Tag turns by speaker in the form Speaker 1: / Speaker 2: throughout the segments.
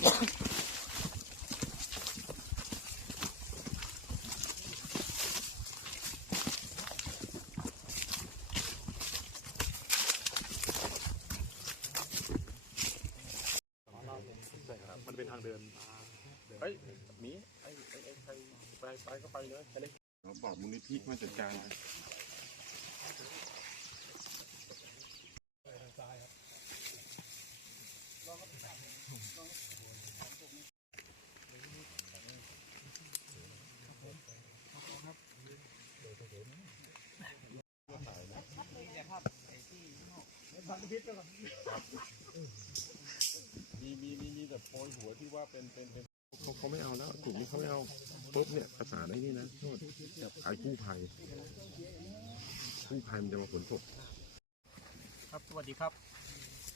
Speaker 1: มันเป็นทางเดิ
Speaker 2: นเฮ้ยหมีไอ้ไอ้ไอ้ใครไปไปก็ไปเลยไปเลย
Speaker 3: เราบอกมูลนิธิมาจัดการ
Speaker 4: นะทางซ้ายครับ
Speaker 2: มีมีมีมีแต่โพยหัวที่ว่าเป็นเป็นเป็นเขาเขาไม่เอาแล้วกลุ่มนี้เขาไม่เอาปุ๊บเนี่ยประสานไอ้นี่นะโทษไอ้กู้ภัยกู้ภัยมันจะมาขนศพ
Speaker 5: ครับสวัสดีครับ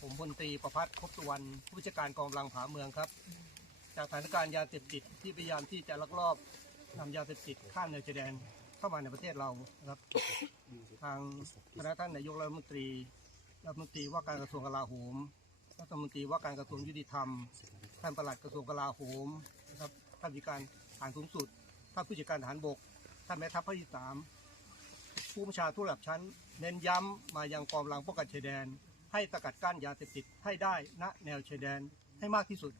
Speaker 5: ผมพลตรีประพัฒน์ครบสุวรรณผู้บัญชาการกองกำลังผาเมืองครับ จากสถานการณ์ยาเสพติดที่พยายามที่จะลักลอบนำยาเสพติดข้ามแนวชายแดนเข้ามาในประเทศเรานะครับ ทางคณะท่านนายกรัฐมนตรี รัฐมนตรีว่าการกระทรวงกลาโหม รัฐมนตรีว่าการกระทรวงยุติธรรม ท่านปลัดกระทรวงกลาโหมนะครับ ท่านผู้การฐานสูงสุด ท่านผู้จัดการฐานบก ท่านแม่ทัพภาคที่สามผู้บัญชาทุกระดับชั้น เน้นย้ำมายังกองกำลังป้องกันชายแดน ให้สกัดกั้นยาเสพติดให้ได้ณแนวชายแดนให้มากที่สุด